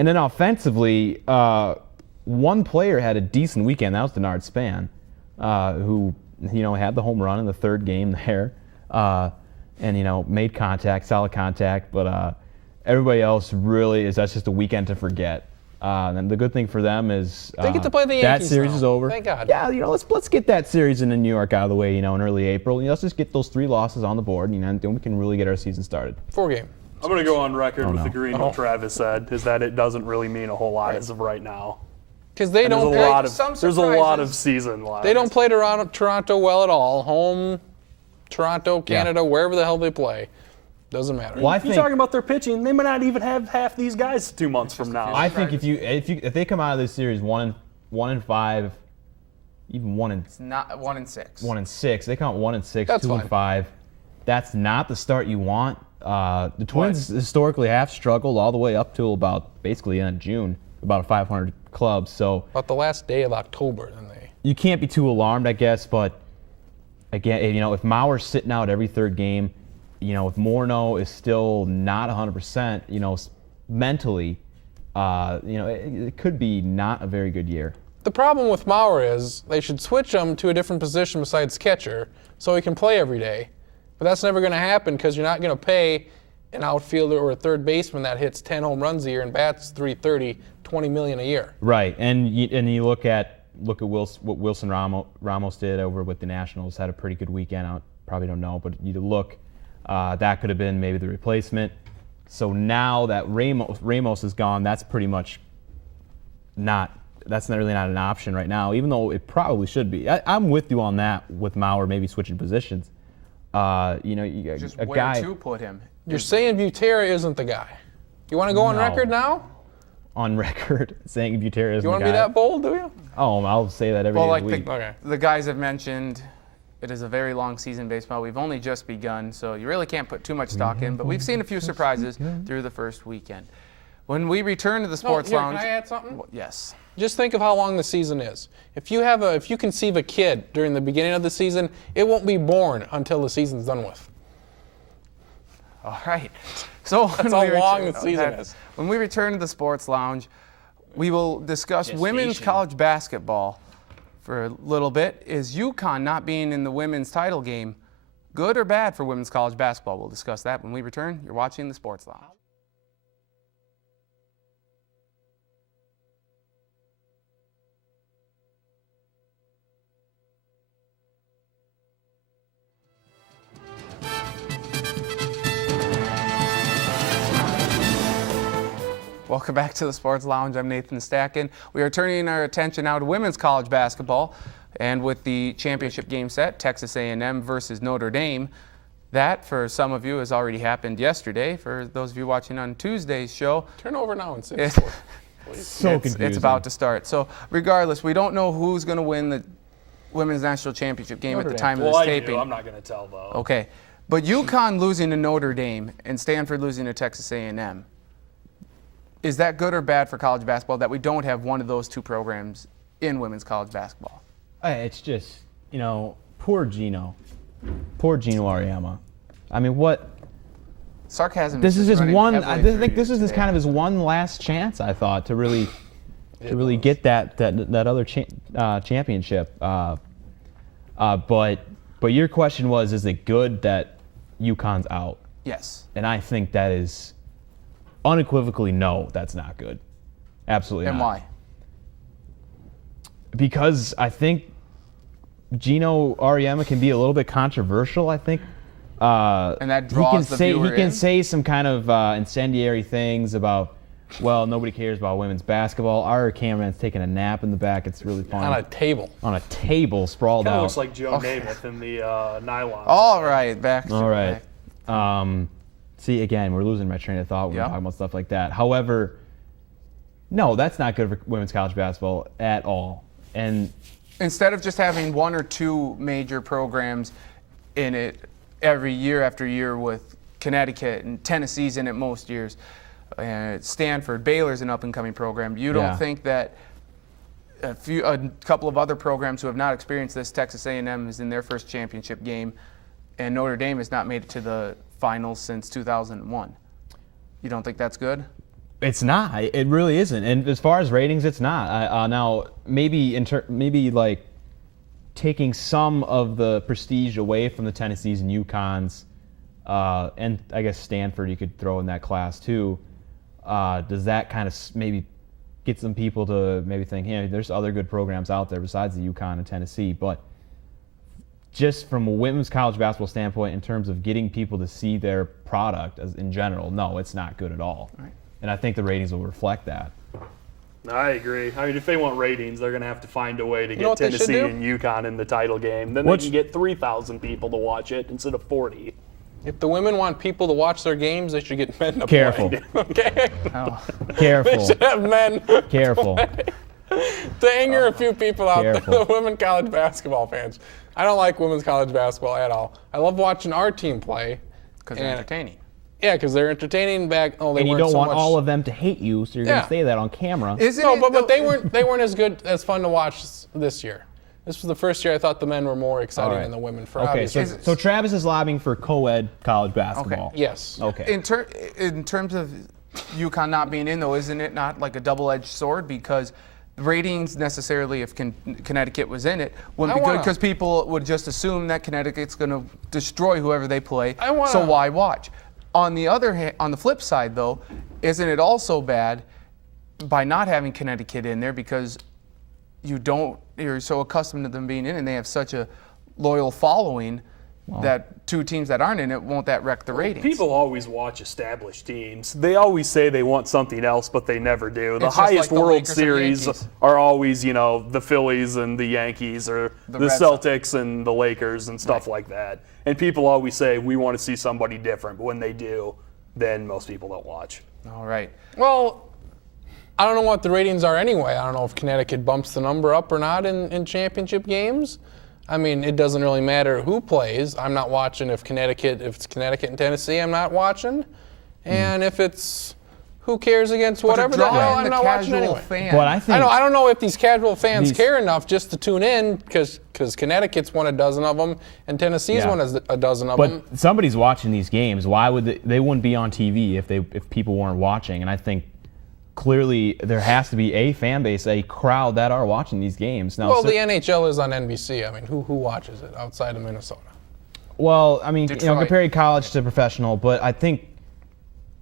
And then offensively, one player had a decent weekend. That was Denard Span, who had the home run in the third game there, and made contact, solid contact. But everybody else really that's just a weekend to forget. And the good thing for them is they get to play the Yankees that series now. is over. Thank God. Yeah, let's get that series in New York out of the way. In early April. Let's just get those 3 losses on the board. And then we can really get our season started. 4 game. I'm going to go on record with agreeing Oh. with what Travis said, is that it doesn't really mean a whole lot as of right now. Because they don't There's a play. lot of season left. They don't play Toronto well at all. Home, Toronto, Canada, wherever the hell they play. Doesn't matter. Well, You're talking about their pitching. They might not even have half these guys 2 months from now. I think if they come out of this series 1-5, even 1-6. It's not 1-6. 1-6. They count 1-6, That's 2-5. That's not the start you want. The Twins historically have struggled all the way up to about basically the end of June, about a 500 club. So About the last day of October, then they. you can't be too alarmed, I guess. But again, if Mauer's sitting out every third game, if Morneau is still not 100%, mentally, it could be not a very good year. The problem with Mauer is they should switch him to a different position besides catcher so he can play every day. But that's never going to happen because you're not going to pay an outfielder or a third baseman that hits 10 home runs a year and bats 330, $20 million a year. Right, and you look at what Wilson Ramos did over with the Nationals. Had a pretty good weekend. I probably don't know, but you look, that could have been maybe the replacement. So now that Ramos is gone, that's pretty much not. That's really not an option right now, even though it probably should be. I'm with you on that with Mauer maybe switching positions. You Just a where guy to put him. You're saying Butera isn't the guy. You want to go on No. record now? on record saying Butera is You the want guy. to be that bold, do you? Oh, I'll say that every Well, day like of the week. Okay. the guys have mentioned, it is a very long season baseball. We've only just begun, so you really can't put too much stock in. But we've seen a few surprises through the first weekend. When we return to the Sports Lounge, Can I add something? yes, Just think of how long the season is. If you conceive a kid during the beginning of the season, it won't be born until the season's done with. all right. So That's how long the season is. When we return to the Sports Lounge, we will discuss women's Gestation. college basketball for a little bit. Is UConn not being in the women's title game good or bad for women's college basketball? We'll discuss that when we return. You're watching the Sports Lounge. Welcome back to the Sports Lounge. I'm Nathan Stacken. We are turning our attention now to women's college basketball, and with the championship game set, Texas A&M versus Notre Dame. That, for some of you, has already happened yesterday. For those of you watching on Tuesday's show, Turn over now and say It's- the score, please. So confusing. it's about to start. So regardless, we don't know who's going to win the women's national championship game at the Notre time Well, of this I taping. do. I'm not going to tell, though. Okay, but UConn losing to Notre Dame and Stanford losing to Texas A&M. Is that good or bad for college basketball that we don't have one of those two programs in women's college basketball? It's just, poor Gino. Poor Gino Auriemma. I mean, what? Sarcasm. This is his running one. heavily I through think this you is his today. kind of his one last chance. I thought to really get that other championship. But your question was, is it good that UConn's out? Yes. And I think that is unequivocally no. That's not good. Absolutely And not. why? Because I think Gino Auriemma can be a little bit controversial. I think. And that draws the viewer He can in? say some kind of incendiary things about, well, nobody cares about women's basketball. Our cameraman's taking a nap in the back. It's really funny. On a table. On a table, sprawled Kind of out. looks like Joe Namath in the nylon. All right, back to All right. back. See, again, we're losing my train of thought when Yeah. we're talking about stuff like that. However, no, that's not good for women's college basketball at all. And Instead of just having one or two major programs in it every year after year with Connecticut and Tennessee's in it most years, Stanford, Baylor's an up-and-coming program. You don't Yeah. think that a couple of other programs who have not experienced this, Texas A&M is in their first championship game, and Notre Dame has not made it to the finals since 2001. You don't think that's good? It's not. It really isn't. And as far as ratings, it's not. Now, maybe like taking some of the prestige away from the Tennessees and UConns, and I guess Stanford you could throw in that class too. Does that kind of maybe get some people to maybe think, hey, there's other good programs out there besides the UConn and Tennessee? But just from a women's college basketball standpoint, in terms of getting people to see their product as in general, no, it's not good at all. Right. And I think the ratings will reflect that. I agree. I mean, if they want ratings, they're going to have to find a way to know get what they should Tennessee do? and UConn in the title game. Then Which- they can get 3,000 people to watch it instead of 40. If the women want people to watch their games, they should get men to Careful. play. Okay? Oh. They Careful. should have men Careful. to anger a few people out there, Careful. the women college basketball fans. I don't like women's college basketball at all. I love watching our team play. Because they're And- entertaining. Yeah, because they're entertaining back. Oh, they And you weren't don't so want much. all of them to hate you, so you're going Yeah. to say that on camera. Isn't No, it but though- they weren't as good as fun to watch this year. This was the first year I thought the men were more exciting All right. than the women for Okay, obvious so, reasons. so Travis is lobbying for co-ed college basketball. Yes. Okay. In terms of UConn not being in, though, isn't it not like a double-edged sword? Because ratings necessarily, if Connecticut was in it, wouldn't I be good wanna- because people would just assume that Connecticut's going to destroy whoever they play. I wanna- So why watch? On the other hand, on the flip side, though, isn't it also bad by not having Connecticut in there because you're so accustomed to them being in and they have such a loyal following that two teams that aren't in it, won't that wreck the ratings? People always watch established teams. They always say they want something else, but they never do. The It's just highest like the World Lakers and Series Yankees. are always, the Phillies and the Yankees, or the Red Sox. Celtics and the Lakers and stuff like that. And people always say we want to see somebody different, but when they do, then most people don't watch. All right. Well, I don't know what the ratings are anyway. I don't know if Connecticut bumps the number up or not in championship games. I mean, it doesn't really matter who plays. I'm not watching if it's Connecticut and Tennessee, I'm not watching. And if it's who cares against whatever the hell, I'm not watching anyway. fan. But I think I don't know if these casual fans These- care enough just to tune in because Connecticut's won a dozen of them and Tennessee's Yeah. won a dozen of but them. somebody's watching these games. Why would they wouldn't be on TV if people weren't watching? And I think clearly there has to be a fan base, a crowd that are watching these games. Now, Well, the NHL is on NBC. I mean, who watches it outside of Minnesota? Well, I mean, Detroit. comparing college to professional, but I think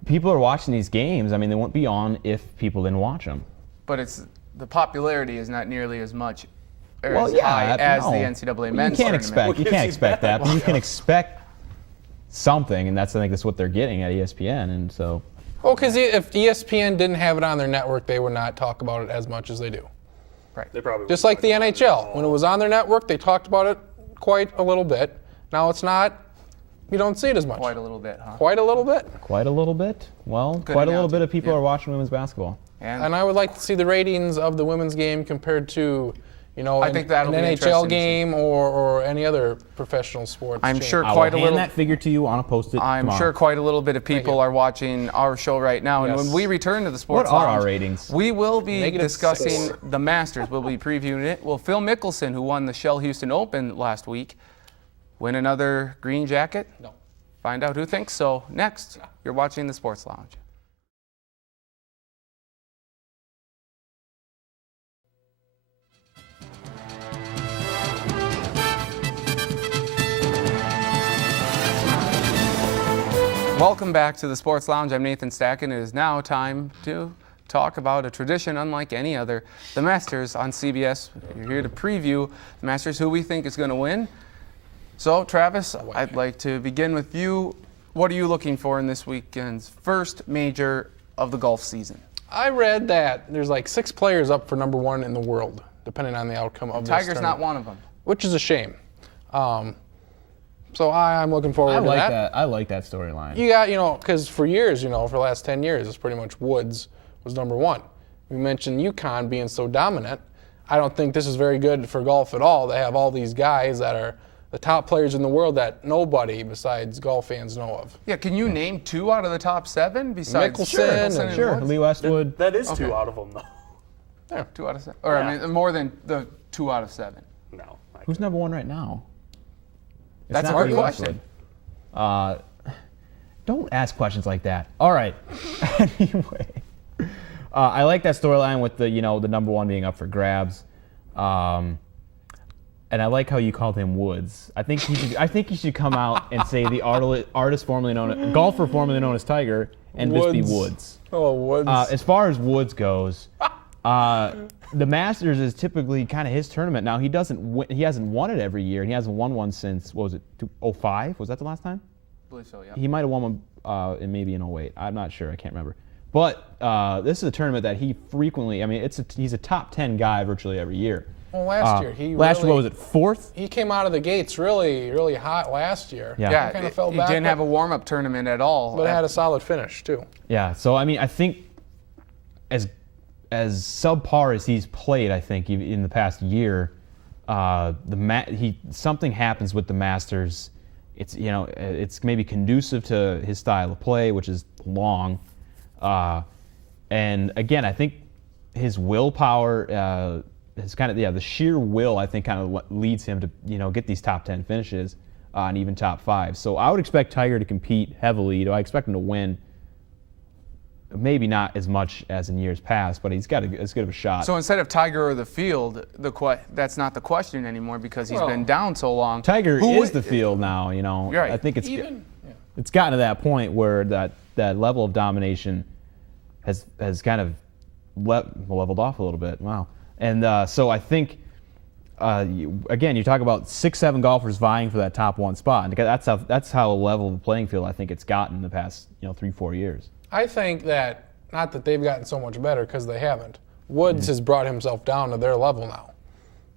people are watching these games. I mean, they wouldn't be on if people didn't watch them. But the popularity is not nearly as much or Well, as yeah, high as no. the NCAA Well, men's you can't tournament. expect that, but you can expect something, and I think that's what they're getting at ESPN, and so. Well, because if ESPN didn't have it on their network, they would not talk about it as much as they do. They probably Just like the NHL. When it was on their network, they talked about it quite a little bit. Now it's not. You don't see it as much. Quite a little bit, huh? Quite a little bit. Quite a little bit. Well, Good quite a little analogy. bit of people Yeah. are watching women's basketball. And I would like to see the ratings of the women's game compared to, I think that'll an be NHL interesting to see. game or any other professional sports. I'm chain. sure I will quite a hand little. that figure to you on a post-it I'm tomorrow. sure quite a little bit of people you. are watching our show right now. And Yes. when we return to the What Sports are Lounge, our ratings? we will be Negative discussing 6. the Masters. We'll be previewing it. Well, Phil Mickelson, who won the Shell Houston Open last week, win another green jacket? No. Find out who thinks so next. You're watching the Sports Lounge. Welcome back to the Sports Lounge. I'm Nathan Stacken. It is now time to talk about a tradition unlike any other, the Masters on CBS. You're here to preview the Masters, who we think is going to win. So, Travis, I'd like to begin with you. What are you looking for in this weekend's first major of the golf season? I read that there's like 6 players up for number 1 in the world, depending on the outcome of this Tiger's not tournament, one of them. which is a shame. So I'm looking forward I to like that. that. I like that storyline. You got, because for years, for the last 10 years, it's pretty much Woods was number 1. We mentioned UConn being so dominant. I don't think this is very good for golf at all. They have all these guys that are the top players in the world that nobody besides golf fans know of. Yeah, can you name 2 out of the top 7 besides Mickelson and- Sure, Woods? Lee Westwood. That is 2 out of them, though. Yeah. 2 out of 7. Or, Yeah. I mean, more than the 2 out of 7. No. Who's number 1 right now? It's That's a not good Lee question. Westwood. Don't ask questions like that. All right. Anyway. I like that storyline with the number one being up for grabs. And I like how you called him Woods. I think he should come out and say the golfer formerly known as Tiger, and just be Woods. Oh, Woods. As far as Woods goes, the Masters is typically kind of his tournament. Now he hasn't won it every year, and he hasn't won one since, what was it, 2005? Was that the last time? I believe so, yeah. He might have won one maybe in 2008. I'm not sure. I can't remember. But this is a tournament that he frequently. I mean, he's a top 10 guy virtually every year. Well, last year what was it, fourth? He came out of the gates really, really hot last year. Yeah. He kind of fell he back. didn't have a warm-up tournament at all. But had a solid finish too. Yeah. So I mean, I think as subpar as he's played, I think in the past year, something happens with the Masters. It's maybe conducive to his style of play, which is long. And again, I think his willpower. It's kind of the sheer will, I think, kind of leads him to get these top 10 finishes and even top 5. So I would expect Tiger to compete heavily. I expect him to win. Maybe not as much as in years past, but he's got as good of a shot. So instead of Tiger or the field, that's not the question anymore because he's been down so long. Tiger is the field now. Right. I think it's gotten to that point where that level of domination has kind of leveled off a little bit. Wow. And so I think, again, you talk about 6-7 golfers vying for that top one spot, and that's how level of the playing field I think it's gotten in the past 3-4 years. I think that not that they've gotten so much better because they haven't. Woods has brought himself down to their level now,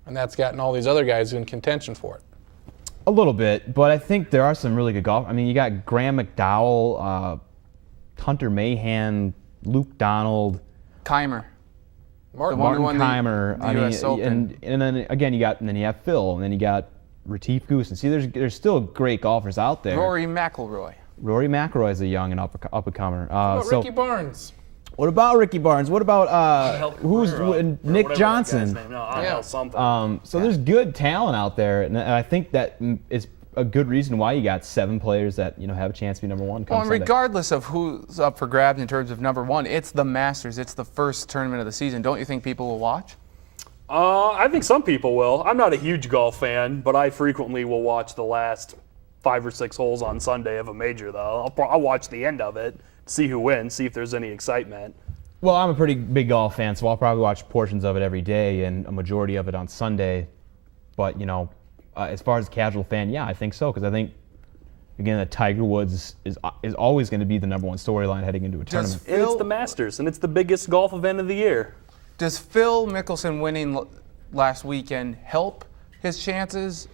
and that's gotten all these other guys in contention for it. A little bit, but I think there are some really good golf. I mean, you got Graham McDowell, Hunter Mahan, Luke Donald, Keimer. Martin Keimer, the US Open. and then again you have Phil, and then you got Retief Goosen. See, there's still great golfers out there. Rory McIlroy. Rory McIlroy is a young and up-and-comer. Ricky Barnes. What about Ricky Barnes? What about Nick Johnson? So there's good talent out there, and I think that is a good reason why you got 7 players that have a chance to be number one. Well, and regardless of who's up for grabs in terms of number one, it's the Masters. It's the first tournament of the season. Don't you think people will watch? I think some people will. I'm not a huge golf fan, but I frequently will watch the last 5 or 6 holes on Sunday of a major, though. I'll watch the end of it, see who wins, see if there's any excitement. Well, I'm a pretty big golf fan, so I'll probably watch portions of it every day and a majority of it on Sunday. But as far as a casual fan, yeah, I think so, because I think, again, that Tiger Woods is always going to be the number one storyline heading into a tournament. And it's the Masters, and it's the biggest golf event of the year. Does Phil Mickelson winning last weekend help his chances?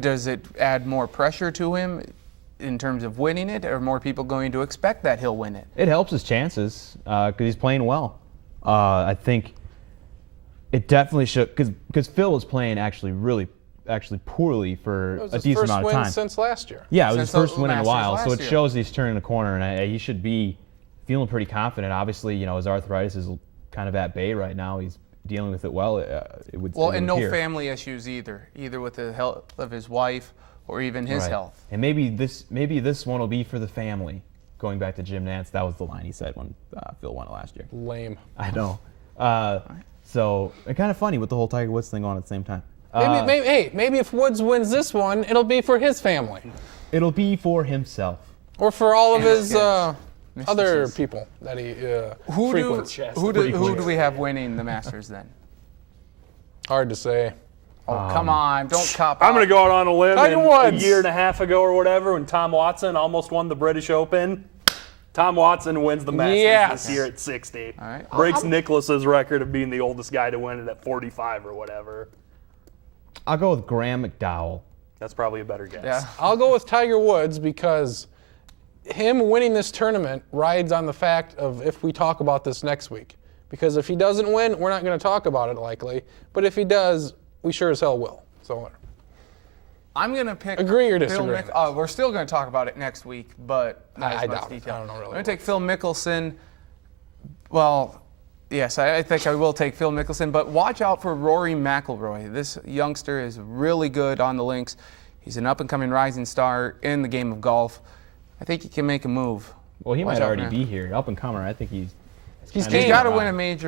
Does it add more pressure to him in terms of winning it? Are more people going to expect that he'll win it? It helps his chances because he's playing well. I think it definitely should, because Phil was playing actually poorly for a decent amount of time. It was his first win since last year. Yeah, it was his first win in a Masters while, so it last shows he's turning the corner, and he should be feeling pretty confident. Obviously, his arthritis is kind of at bay right now. He's dealing with it well. And no family issues either with the health of his wife or even his health. And maybe this one will be for the family. Going back to Jim Nantz, that was the line he said when Phil won it last year. Lame. I know. So it's kind of funny with the whole Tiger Woods thing on at the same time. Maybe if Woods wins this one, it'll be for his family. It'll be for himself. Or for all of his other people that he frequents. Who do we have winning the Masters then? Hard to say. Oh, come on. Don't cop out. I'm going to go out on a limb. Tiger A Woods. year and a half ago or whatever, when Tom Watson almost won the British Open, Tom Watson wins the Masters this year at 60. All right. Breaks Nicklaus's record of being the oldest guy to win it at 45 or whatever. I'll go with Graham McDowell. That's probably a better guess. Yeah. I'll go with Tiger Woods because him winning this tournament rides on the fact of if we talk about this next week. Because if he doesn't win, we're not going to talk about it likely. But if he does, we sure as hell will. So I'm going to pick agree or Phil disagree. we're still going to talk about it next week, but not I as much doubt it. detail. I don't know really. I'm going to take Phil Mickelson. Well, yes, I think I will take Phil Mickelson, but watch out for Rory McIlroy. This youngster is really good on the links. He's an up-and-coming rising star in the game of golf. I think he can make a move. Well, he Watch might out already for be here, up and comer. I think he's He's And he's game. He's got to fine. win a major.